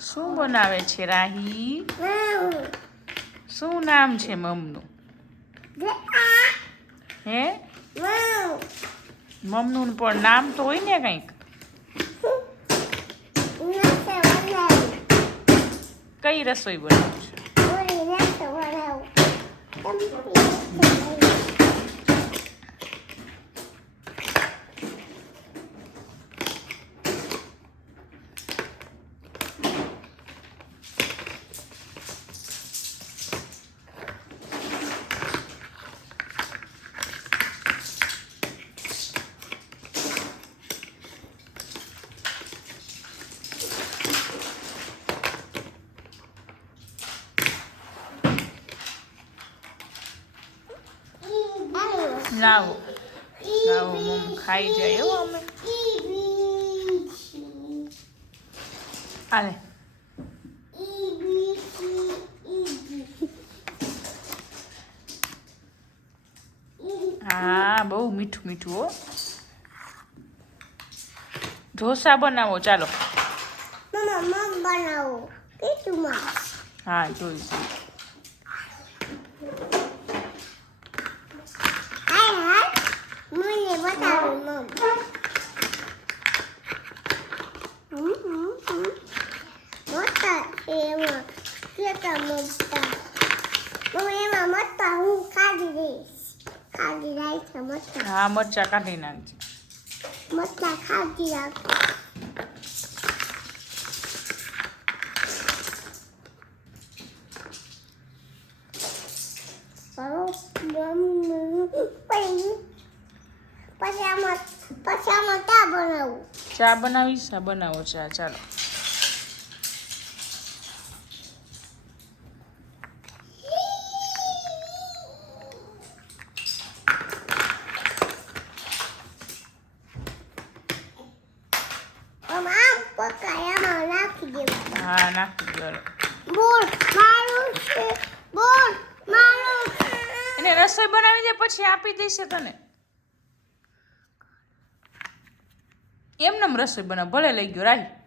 શું બનાવે છે રાહી? શું નામ છે મમનું? હે મમનું પણ નામ તો હોય ને કંઈક. કઈ રસોઈ બનાવું છે? લાવો લાવો મમ ખાઈ જાય હો અમે. હાલે હા બહુ મીઠું મીઠું હો. ઢોસા બનાવો ચાલો. હા જોઈશું. હા મરચા કાઢી નાખજે. મરચા ખાધી રાખો. પછી આમાં ચા બનાવું. ચા બનાવીશ? હા બનાવો ચા ચાલો. આમ પકાયામાં નાખી દેવું. હા નાખી દો. બોલ મારું છે. બોલ મારું છે. એને રસોઈ બનાવી દે પછી આપી દેશે તને. એમને રસોઈ બનાવ ભલે લઈ ગયો રાહી.